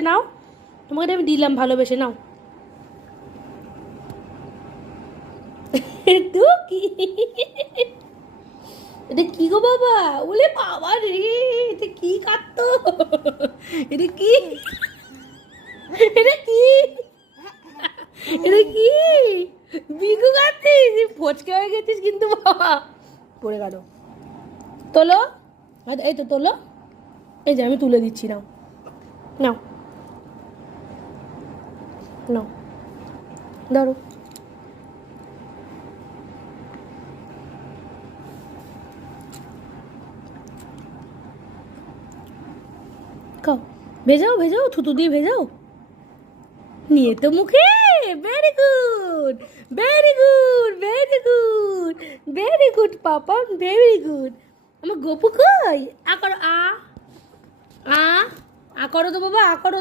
নাও, তোমাকে আমি দিলাম ভালোবেসে, নাও। তো কি এটা কি গো বাবা, বলে বাবা রে, এটা কি কাটতো, এটা কি, এটা কি, এটা কি বিগু কাটছিস, ফচকে হয়ে গেছিস কিন্তু বাবা। পড়ে গেল, তোলো, এই তো তোলো, এই যে আমি তুলে দিচ্ছি, নাও নাও নাও, ধরো। খাও, ভেজাও ভেজাও, থুতু দিয়ে ভেজাও, নিয়ে তো মুখে। Very good, very good, very good, very good পাপা, ভেরি গুড। আমার গপু কই, আ করো, আ আ করো তো বাবা, আ করো।